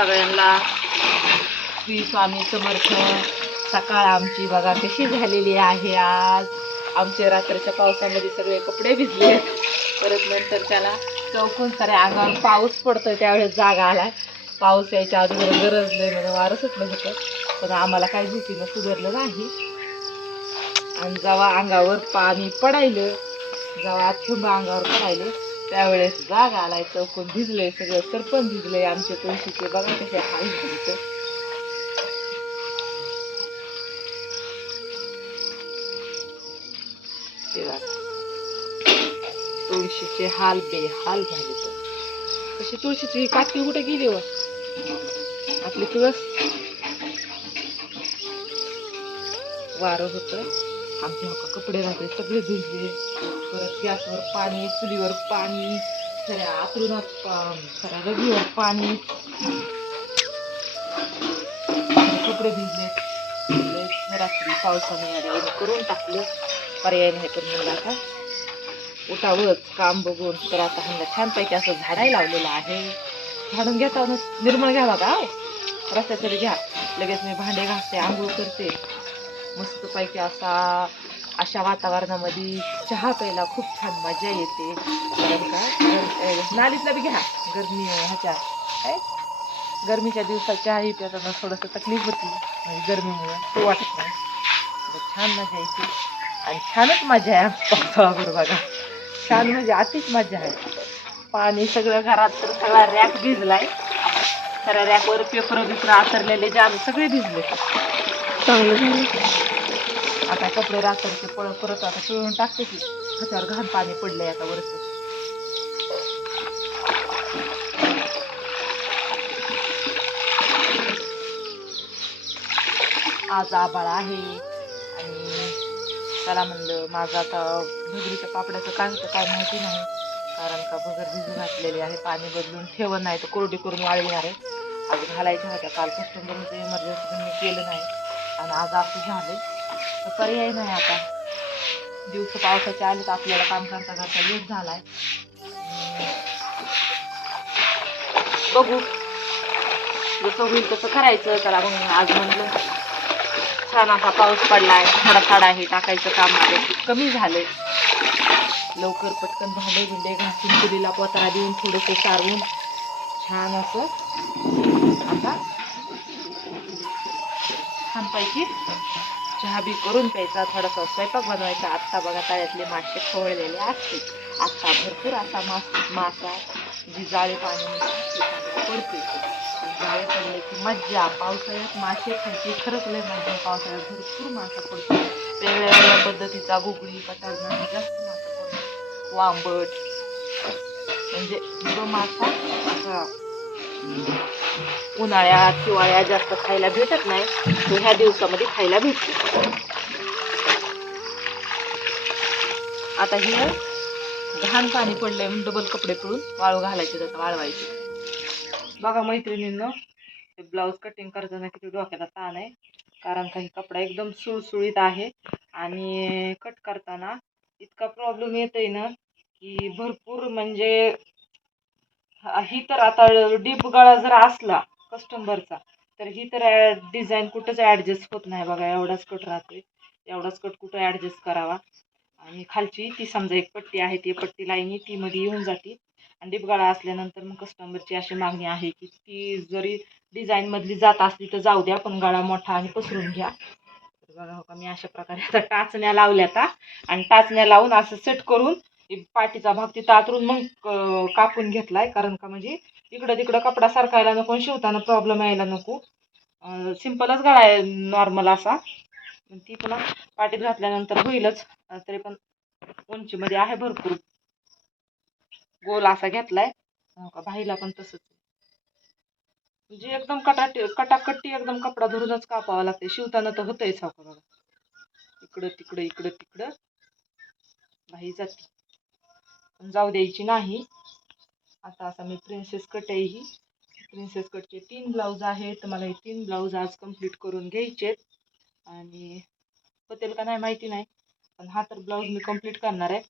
सगळ्यांना. श्री स्वामी समर्थ. सकाळ आमची बघा कशी झालेली आहे आज. आमचे रात्रीच्या पावसामध्ये सगळे कपडे भिजले. परत नंतर त्याला चौकून साऱ्या अंगावर पाऊस पडतोय त्यावेळेस जागा आलाय. पाऊस यायच्या अगोदर गरज नाही म्हणून वारं सुटलं होतं, पण आम्हाला काही झोपीनं सुधारलं नाही. आणि जेव्हा अंगावर पाणी पडायलं, जेव्हा थेंब अंगावर पडायले त्यावेळेस जाग आलाय. चौकून भिजले, सगळं सरपण भिजले. आमचे तुळशीचे बघा कसे हाल झाले. तुळशीचे हाल बेहाल झाले. तर कशी तुळशीची काठी कुठे गेली व आपली तुळस. वारं होत. आमचे कपडे राहते सगळे भिजले. परत गॅसवर पाणी, चुलीवर पाणी, खऱ्या आतरुणात खऱ्या रगीवर पाणी, कपडे भिजले. रात्री पावसाने आले करून टाकलं, पर्याय नाही. पण मला आता उठावंच काम बघून. तर आता ह्यांना छानपैकी असं झाडाही लावलेलं आहे. झाडून घेता निर्मळ घ्यावा का रस्त्यात तरी घ्या. लगेच मी भांडे घासते, आंघोळ करते. मस्तपैकी अशा वातावरणामध्ये चहा प्यायला खूप छान मजा येते. कारण का नालीतला बी घ्या. गरमी ह्याच्या काय गरमीच्या दिवसात चहाही पिताना थोडंसं तकलीफ होती, म्हणजे गरमीमुळे तो वाटत नाही. छान मजा येते आणि छानच मजा आहे पावसाळ्यावर बघा. छान म्हणजे अतिच मजा आहे. पाणी सगळं घरात, तर सगळा रॅक भिजलाय. खऱ्या रॅकवर पेपर बिपर आतरलेले जाम सगळे भिजले. चांगलं झालं. आता कपडे रात्रचे परत आता पिळून टाकते की ह्याच्यावर घाण पाणी पडलंय आता वरच. आज आभाळ आहे आणि त्याला म्हणलं माझं आता भगरीच्या पापड्याचं काय होतं काय माहिती नाही. कारण का भगर भिजू घातलेली आहे. पाणी बदलून ठेवण नाही तर कोरडी करून वाळविणार आहे. आज घालायच्या होत्या. काल कस्टमर होते इमर्जन्सी, मी केलं नाही. आणि आज असं झालं तर पर्याय नाही. आता दिवस पावसाचे आले तर आपल्याला काम करता करता लेट झालाय. बघू जसं होईल तसं करायचं. त्याला मग आज म्हणलं छान असा पाऊस पडलाय, थोडा थोडा हे टाकायचं काम कमी झालंय. लवकर पटकन भांडे बिंडे घासून चुलीला पोतारा देऊन थोडंसं सारवून छान असं आता छानपैकी चहा बी करून प्यायचा, थोडासा स्वयंपाक बनवायचा. आत्ता बघा तळ्यातले मासे खवळलेले असते. आत्ता भरपूर असा मासा जी जाळे पाणी पडते. जाळे पडले की मज्जा. पावसाळ्यात मासे खायची खरंच लय मज्जा. पावसाळ्यात भरपूर मासा पडतो. वेगवेगळ्या पद्धतीचा गुगळी, पटांना जास्त मासा पडतो. वांबट म्हणजे जो मासा असा उन्हाळ्यात हिवाळ्यात जास्त खायला भेटत नाही, तो ह्या दिवसामध्ये खायला भेटतो. आता हे घाण पाणी पडलंय म्हणून डबल कपडे पिळून वाळू घालायचे, आता वाळवायचे. बघा मैत्रिणींनो, ते ब्लाऊज कटिंग करताना किती डोक्याला ताण आहे. कारण काही कपडा एकदम सुळसुळीत आहे आणि कट करताना इतका प्रॉब्लेम येतोय ना की भरपूर. म्हणजे ही तर आता डीप गळा जर असला कस्टमरचा तर ही तर डिझाईन कुठंच ॲडजस्ट होत नाही बघा. एवढाच कट राहतोय. एवढाच कट कुठं ॲडजस्ट करावा. आणि खालची ती समजा एक पट्टी आहे, ती पट्टी लाईनी ती मध्ये येऊन जाते. आणि डीप गळा असल्यानंतर मग कस्टमरची अशी मागणी आहे की ती जरी डिझाईन मधली जात असली तर जाऊ द्या, पण गळा मोठा आणि पसरून घ्या. तर बघा हो का, मी अशा प्रकारे आता टाचण्या लावल्यात आणि टाचण्या लावून असं सेट करून पाठीचा भाग तिथं आतरून मग कापून घेतलाय. कारण का म्हणजे इकडं तिकडं कपडा सरकायला नको, शिवताना प्रॉब्लेम यायला नको. सिंपलच गळा आहे नॉर्मल असा. ती पुन्हा पाठीत घातल्यानंतर होईलच. तरी पण उंचीमध्ये आहे भरपूर. गोल असा घेतलाय. बाहीला पण तसंच म्हणजे एकदम कटाकट्टी एकदम कपडा धरूनच कापावा लागते. शिवताना तर होतंय सारखं बघा. इकडं तिकडं इकडं तिकडं बाही जाते, पण जाऊ द्यायची नाही. आता असा मी प्रिन्सेस कट आहे. ही प्रिन्सेस कटचे 3 ब्लाऊज आहेत. तर मला हे 3 ब्लाऊज आज कम्प्लीट करून घ्यायचे. आणि होतील का नाही माहिती नाही, पण हा तर ब्लाऊज मी कम्प्लीट करणार आहे.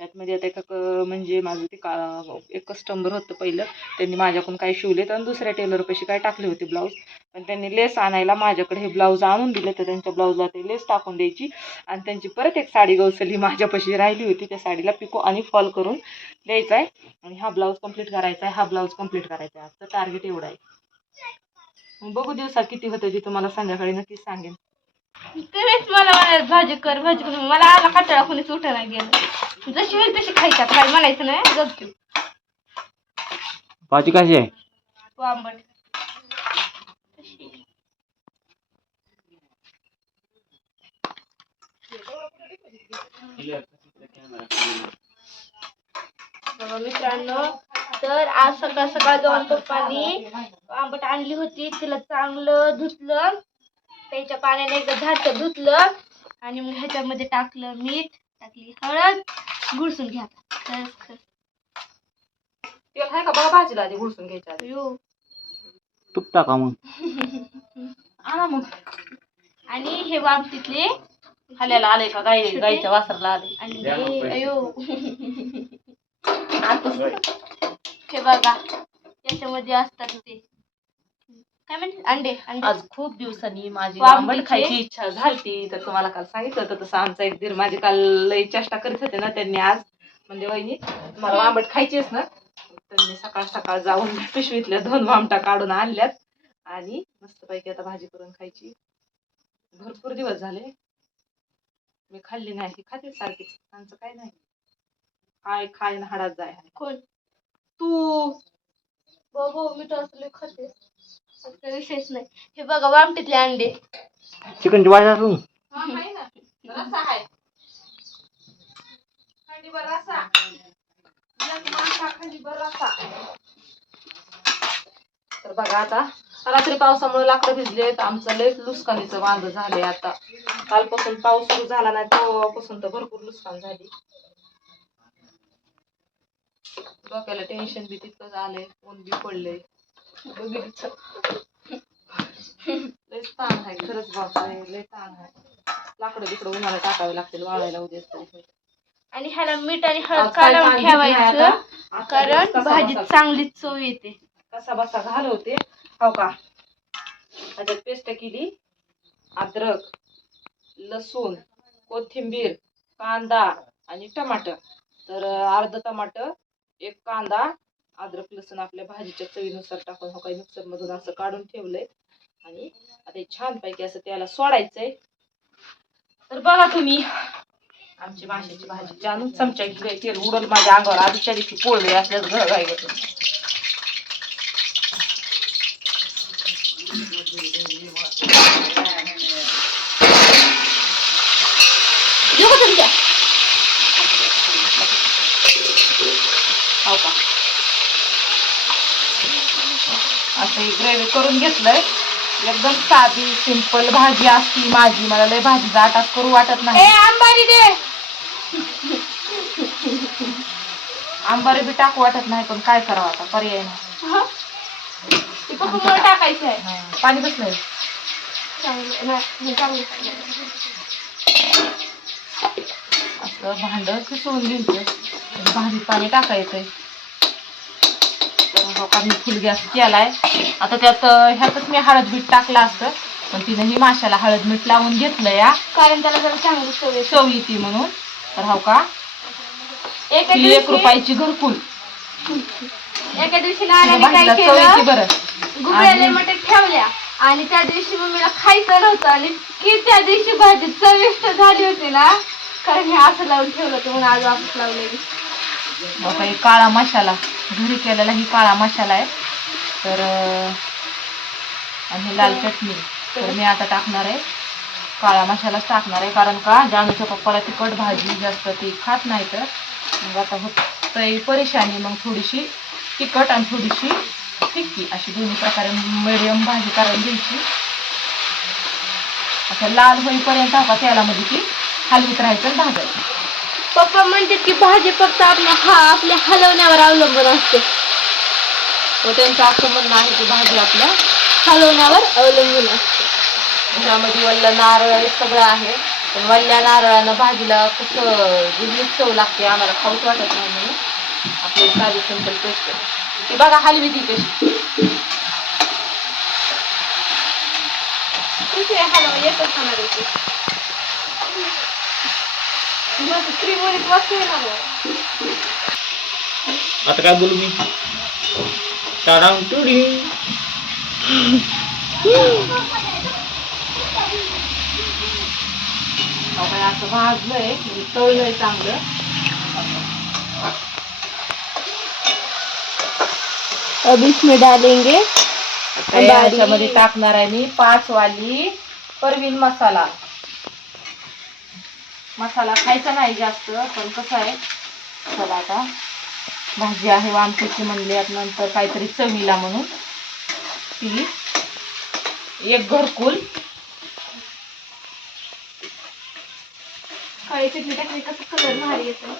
त्यातमध्ये आता म्हणजे माझं ते एक कस्टमर होतं पहिलं, त्यांनी माझ्याकडून काही शिवलेत आणि दुसऱ्या टेलरपाशी काय टाकले होते ब्लाऊज, पण त्यांनी लेस आणायला माझ्याकडे हे ब्लाऊज आणून दिले, तर त्यांच्या ब्लाऊजला ते लेस टाकून द्यायची आणि त्यांची परत एक साडी गवसली माझ्यापाशी राहिली होती, त्या साडीला पिको आणि फॉल करून द्यायचा आहे आणि हा ब्लाऊज कंप्लीट करायचा आहे. हा ब्लाऊज कंप्लीट करायचा आहे. आजचं टार्गेट एवढं आहे. मग बघू दिवसात किती होतं ते तुम्हाला संध्याकाळी नक्कीच सांगेन. तुम्हीच मला म्हणाल भाजी कर मला आला कटाळा कोणीच उठा नाही गेलं, जशी होईल तशी खायच्यात, काय म्हणायचं नाही. गपचूप भाजी कशी आहे? आंबट मित्रांनो, तर आज सकाळ सकाळ जाऊन पप्पांनी आंबट आणली होती, तिला चांगलं धुतलं, त्याच्या पाण्याने एकदा झाडतं धुतलं आणि मग ह्याच्यामध्ये टाकलं मीठ, टाकली हळद, गुळसून घ्या. तेल आहे का बघा भाजीला, आधी गुळसून घ्यायचं. तूप टाका मग. आणा मग. आणि हे वामटीतले खाल्याला आले का गाईच्या वासरला आले. आणि अयो हे बघा याच्यामध्ये असतात ते काय म्हणते अंडे. आज खूप दिवसांनी माझी आंबट खायची इच्छा झाली, तर तुम्हाला काल सांगितलं होतं तसं आमचा एक दीर माझी काल लई चेष्टा करीत होते ना, त्यांनी आज म्हणजे वहिनी तुम्हाला आंबट खायचीच ना, त्यांनी सकाळ सकाळ जाऊन पिशवीतल्या 2 आमटा काढून आणल्यात आणि मस्तपैकी आता भाजी करून खायची. भरपूर दिवस झाले मी खाल्ली नाही, खाते सारखी, आमचं काय नाही, खाय ना हाडात जाय. कोण तू? बाबा मी तर असले खाते, विशेष नाही. हे बघा वामटीतले अंडे, चिकनची भाजी असून रस्सा आहे, खंडीभर रस्सा, खंडीभर रस्सा. तर बघा आता रात्री पावसामुळे लाकडं भिजलेत, आमचं लयच नुकसानीचं वांद झाले. आता कालपासून पाऊस सुरू झाला नाही तेव्हापासून तर भरपूर नुकसान झाली. डोक्याला टेन्शन बी तितकंच आलंय, ऊन बी पडलंय, लयच ताण आहे खरंच बापरे, लय ताण आहे. लाकडं बिकडं उन्हाला टाकावे लागतील वाळायला उद्या तरी. आणि ह्याला मीठ आणि हळद काढून ठेवायचं, कारण भाजी चांगली चव येते. कसा बसा घालवते हो का. त्याच्यात पेस्ट केली, अद्रक, लसूण, कोथिंबीर, कांदा आणि टमाटर. तर अर्ध टमाटर, एक कांदा, अद्रक लसूण आपल्या भाजीच्या चवीनुसार टाकून हो काही मिक्सर मधून असं काढून ठेवलंय आणि आता छान पैकी असं त्याला सोडायचंय. तर बघा तुम्ही आमची माशाची भाजी जानून चमचा तेल उडल माझ्या अंगावर, आधीच्या दिवशी पोळले असल्याच घर गाय घेतो. हो का असं ग्रेव्ही करून घेतलंय. एकदम साधी सिंपल भाजी असती माझी, मला लय भाजी दाट करू वाटत नाही. आंबारी दे, आंबारी बी टाकू वाटत नाही, पण काय करावं आता, पर्याय नाही. टाकायचं आहे. पाणी बसलंय असं भांड खिसळून घ्यायचं, भाजीत पाणी टाकायचंय. तर मी फुल गॅस केलाय. आता त्यात ह्यातच मी हळद मीठ टाकलं असतं, पण तिने ही माशाला हळद मीठ लावून घेतलं या, कारण त्याला जरा चांगली चव येते म्हणून. तर हो का 1 रुपयाची घरकुल. एका दिवशी काय केलं, बरं गुबळ्याला मटण ठेवल्या आणि त्या दिवशी मम्मीला खायचं नव्हतं आणि की त्या दिवशी भाजी चविष्ट झाली होती ना, कारण हे असं लावून ठेवलं होतं म्हणून आज वापस लावलेली. बघा हे काळा मसाला, घरी केलेला ही काळा मसाला आहे. तर आणि लाल चटणी. तर मी आता टाकणार आहे काळा मसालाच टाकणार आहे, कारण का जानूच्या पप्पाला तिखट भाजी जास्त ती खात नाही. तर मग आता होतंय परेशानी, मग थोडीशी तिखट आणि थोडीशी फिक्की अशी दोन्ही प्रकारे मिडियम भाजी करून घ्यायची. असं लाल होईपर्यंत का तेलामध्ये ती हलवीत राहायचं, भाजायचं. पप्पा म्हणतात की भाजी फक्त आपल्या हलवण्यावर अवलंबून असते, व त्यांचं असं म्हणणं आहे की भाजी आपल्या हलवण्यावर अवलंबून असते. त्यामध्ये वल्ल नारळ सगळं आहे, पण वल्ल्या नारळानं भाजीला कसं वेगळीच चव लागते, आम्हाला खाऊच वाटत नाही म्हणून आपली साधी सिंपल पेस्ट. ती बघा हलवी ती कशी. आता काय बोलू मी? टाडांग टुडी. काय असं भाजलंय म्हणजे तळलंय चांगलं. अब इसमें डालेंगे आता याच्यामध्ये टाकणार आहे मी 5 वाली परवीन मसाला. मसाला खायचा नाही जास्त, पण कसं आहे चला आता भाजी आहे वामटीची म्हणली नंतर काहीतरी चवीला म्हणून ती एक घरकुल. काळी चटणी टाकली कसं कलर भारी येतो.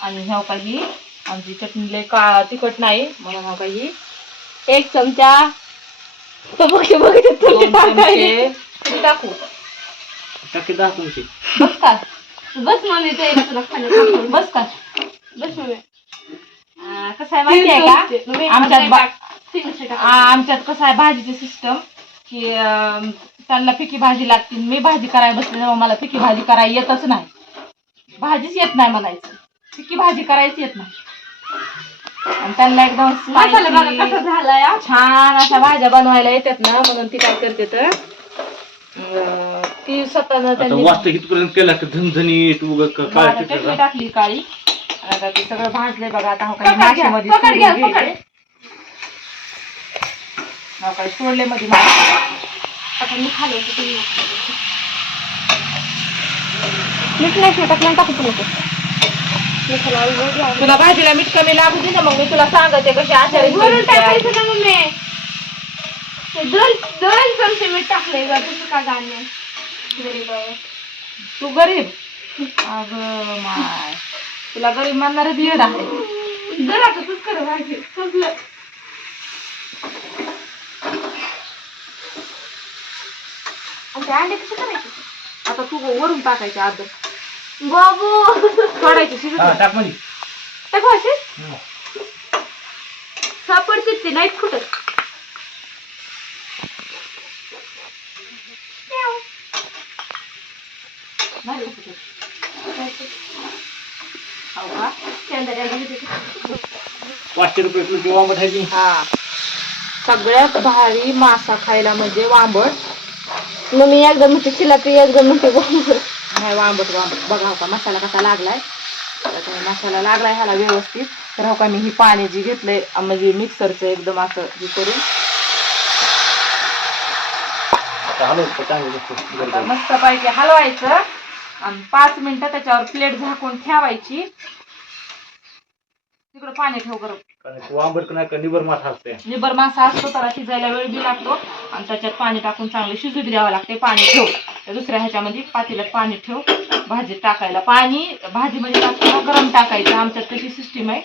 आणि ह्या काही आमची चटणी लय का तिखट नाही म्हणून ह्या काही 1 चमचा बघे तुम्ही 2 चमचे किती टाकू. टाकी 10 तुमची. बस का बस मम्मी ते तुला खाली बस का बस मम्मी. कसं आहे माहिती आहे का आमच्यात कसं आहे भाजीची सिस्टम की त्यांना फिकी भाजी लागते. मी भाजी करायला बसले तेव्हा मला फिकी भाजी करायला येतच नाही. भाजीच येत नाही म्हणायचं, फिकी भाजी करायची येत नाही. आणि त्यांना एकदम मसाला बघा कसा झाला या. छान अशा भाज्या बनवायला येतात ना, म्हणून ती काय करते तर ती स्वतःनं आता त्यांनी वाजता इथपर्यंत केला की झणझणीत उगा काय चटणी तिकडं. टाकली काळी. आता ते सगळं भाजलंय बघा. आता हो काही पकड घ्या, माशामध्ये पकड घ्या, सोडून पकड. घ्यायचे. हो काही सोडले मध्ये मासे. आता मी खाली मीठ नाही टाकलं टाकू तुला भाजीला मीठ कमी लागू दे ना, मग मी तुला सांगते कशी वरून आचारी. टाकायचं ना मम्मी. 2 चमचे मीठ टाकले का तसं का गाणे तू गरीब. अगं माय, तुला गरीब म्हणणारे बियड आहे. जरा तसंच कर भाजी संपलं. आणि ते अंडे कसे करायचे आता तू वरून टाकायचे आदर बाबू सोडायची शिजत हा टाक म्हणजे. टाकू असे सापडते ते नाहीत कुठं. नाही हो का? 500 रुपये किलो किंवा बटायची. हा सगळ्यात भारी मासा खायला म्हणजे वांबट. मग मी एकदम म्हणते चिलापी एकदम म्हणते नाही वांबट बघा हो का मसाला कसा लागलाय. तर मसाला लागलाय ह्याला व्यवस्थित. तर हो का मी ही पाणी जी घेतलंय म्हणजे मिक्सरचं एकदम असं हे करून आता मस्त पैकी हलवायचं आणि 5 मिनिटं त्याच्यावर प्लेट झाकून ठेवायची. तिकडं पाणी ठेव गरम. वांबट नाही का निबर मासा असते. निबर मासा असतो त्याला शिजायला वेळ बी लागतो आणि त्याच्यात पाणी टाकून चांगले शिजू बी द्यावं लागते. पाणी ठेव तर दुसऱ्या ह्याच्यामध्ये पातेल्यात पाणी ठेव. भाजीत टाकायला पाणी भाजीमध्ये टाकताना गरम टाकायचं. आमच्यात तशी सिस्टीम आहे,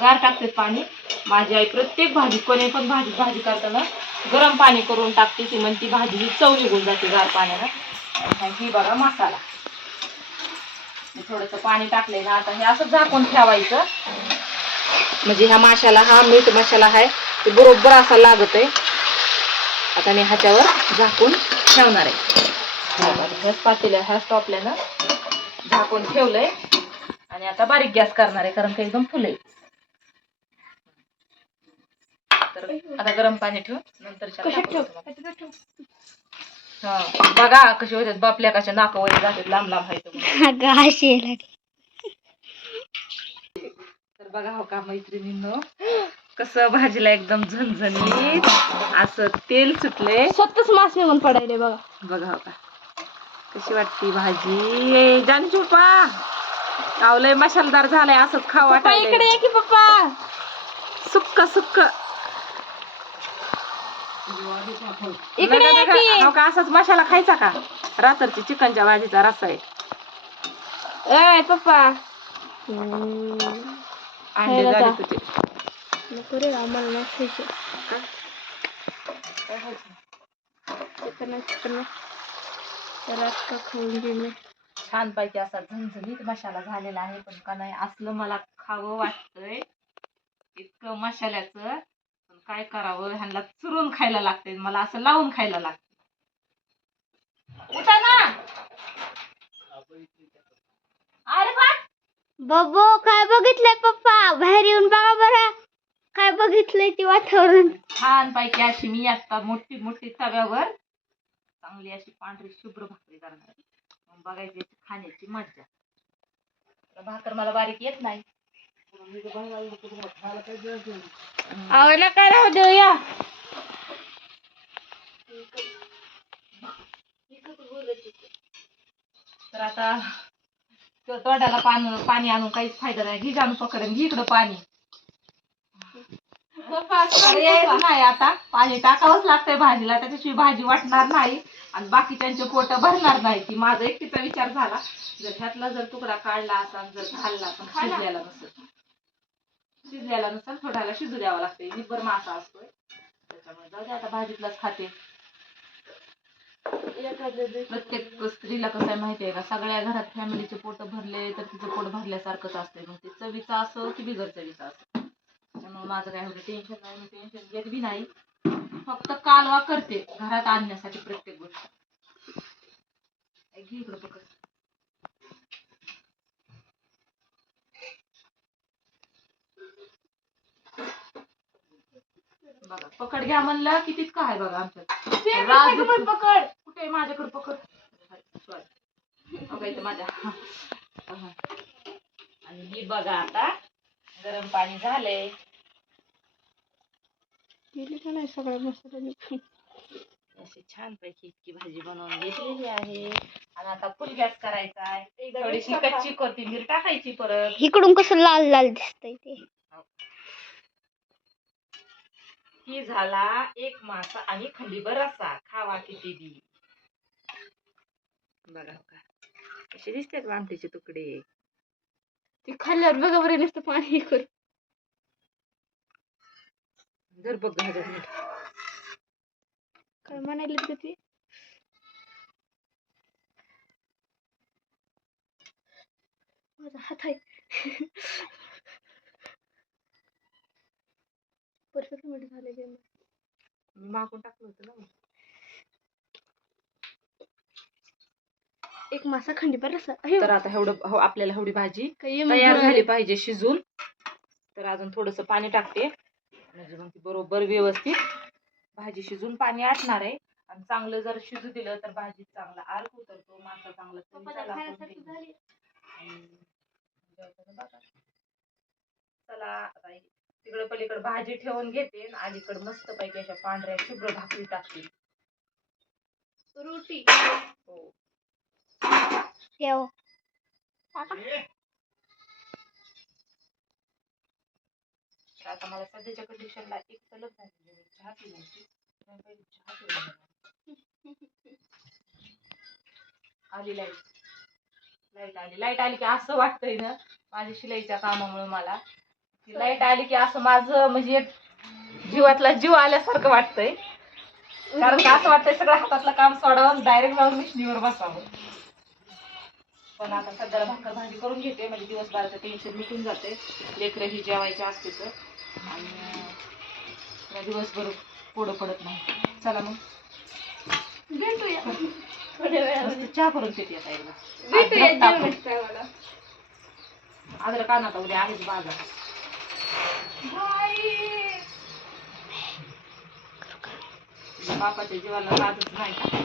गार टाकते पाणी. माझी आई प्रत्येक भाजी कोणी पण भाजी करताना गरम पाणी करून टाकते. ती म्हणती भाजीची चव निघून जाते गार पाण्यानं. ही बघा मसाला मी थोडंसं पाणी टाकले ना. आता हे असं झाकून ठेवायचं म्हणजे ह्या माशाला हा मीठ मसाला आहे ते बरोबर असा लागत आहे. आता मी ह्याच्यावर झाकून ठेवणार आहे. ह्याच पातेल्या ह्या स्टॉपल्यानं झाकून ठेवलंय आणि आता बारीक गॅस करणार आहे कारण ते एकदम फुले. तर आता गरम पाणी ठेव नंतर हा बघा कशी होतात बापल्या कशा नाकावर जातात लांब लांब व्हायचं. तर बघा हो का मैत्रिणींनो कसं भाजीला एकदम झणझणीत असं तेल सुटले. स्वतःच मास निघून पडायले बघा. बघा हो का कशी वाटती भाजी. जानचुपा आवलंय मसालदार झालाय असंच खाऊ वाटायलंय. इकडे ये की पप्पा. सुक्क सुक्क इकडे ये की. हो का असाच मसाला खायचा का. रात्रची चिकनच्या भाजीचा रस्सा आहे. ए पप्पा अंडे झाले तुझे. नको रे आम्हाला नाही खायचे. तर आता खाऊन घेणे. छानपैकी असा झणझणीत मसाला झालेला आहे, पण का नाही असलं मला खावं वाटतंय इतकं मसाल्याचं. पण काय करावं, ह्यांना चुरून खायला लागतंय, मला असं लावून खायला लागतं. उठा ना. अरे बा, बाबू काय बघितलंय पप्पा? बाहेर येऊन बघा बरं, काय बघितलंय ते वातावरण. छानपैकी अशी मी आता मोठी मोठी तव्यावर चांगली अशी पांढरी शुभ्र भाकरी करणार आहे. मग बघायची याची खाण्याची मज्जा. तर भाकर मला बारीक येत नाही. आवडला काय राहू देऊया. तर आता तोंडाला पाणी आणून काहीच फायदा नाही. घी आणून पकडून घी इकडं पाणी. पर्यायच नाही, आता पाणी टाकावंच लागतंय भाजीला, त्याच्याशिवाय भाजी वाटणार नाही आणि बाकीच्यांचे पोट भरणार नाही. ती माझा एकटीचा विचार झाला. जर ह्यातला जर तुकडा काढला असा, जर घालला पण शिजलेला नसेल थोड्याला शिजू द्यावा लागतंय. निब्बर मासा असतोय त्याच्यामुळे जाऊ दे, आता भाजीतलाच खाते. प्रत्येक स्त्रीला कसं आहे माहिती आहे का, सगळ्या घरात फॅमिलीचे पोट भरले तर तिचं पोट भरल्यासारखंच असतंय. मग ते चवीचं असो की बिगर चवीचं असो. म्हणून माझं काय एवढं टेन्शन नाही, मी टेन्शन घेत बी नाही. फक्त कालवा करते घरात आणण्यासाठी प्रत्येक गोष्ट. घे इकडं पकड. बघा पकड घ्या म्हणलं की तितकं आहे बघा आमच्यात. पकड कुठे माझ्याकडे पकड. बघा इथं माझ्या. आणि ही बघा आता गरम पाणी झालंय. सगळं मसाला अशी छानपैकी इतकी भाजी बनवून घेतलेली आहे. आणि आता फुल गॅस करायचा आहे. थोडीशी कच्ची कोथिंबीर टाकायची परत. इकडून कसं लाल लाल दिसतंय ते. ही झाला एक मासा आणि खंडीभर रस्सा. खावा किती बी. बघा कसे दिसतात आमटीचे तुकडे. ते खाल्ल्यावर बघा बरं नुसतं पाणी कर. जर बघ ह्याच्यात मीठ. काय म्हणायला तर ते माझा हात आहे. परफेक्ट मीठ झालं गेलं. मी मागून टाकलं होतं ना. एक मासा खंडीभर रस्सा. तर आता एवढं आपल्याला एवढी भाजी तयार झाली पाहिजे शिजून. तर अजून थोडंसं पाणी टाकते म्हणजे मग ती बरोबर व्यवस्थित भाजी शिजून पाणी आटणार आहे. आणि चांगलं जर शिजू दिलं तर भाजी चांगला अर्क उतरतो, मासा चांगला चला आता तिकडं पलीकडे भाजी ठेवून घेते आणि अलीकडे मस्त पैकी अशा पांढऱ्या शुभ्र भाकरी टाकते. रोटी हो ठेव. आता मला सध्याच्या कंडिशनला एक तलप झाली. चहा पिण्याची आली लाईट आली की असं वाटतंय ना माझ्या शिलाईच्या कामामुळे मला लाईट आली की असं माझं म्हणजे जीवातला जीव आल्यासारखं वाटतंय. कारण की असं वाटतंय सगळं हातातलं काम सोडावं डायरेक्ट जाऊन मिशनीवर बसावं. पण आता सध्याला भाकर भाजी करून घेते म्हणजे दिवसभराचं टेन्शन मिटून जाते. लेकरं ही जेवायचे असते तर आणि दिवसभर पोडं पडत नाही. चला मग भेटूया थोड्या वेळामध्ये. चहा करून घेते आता एकदा. भेटूया अद्रक आणा आता उद्या आहेच बाजार. बापाच्या जीवाला लाजच नाही का.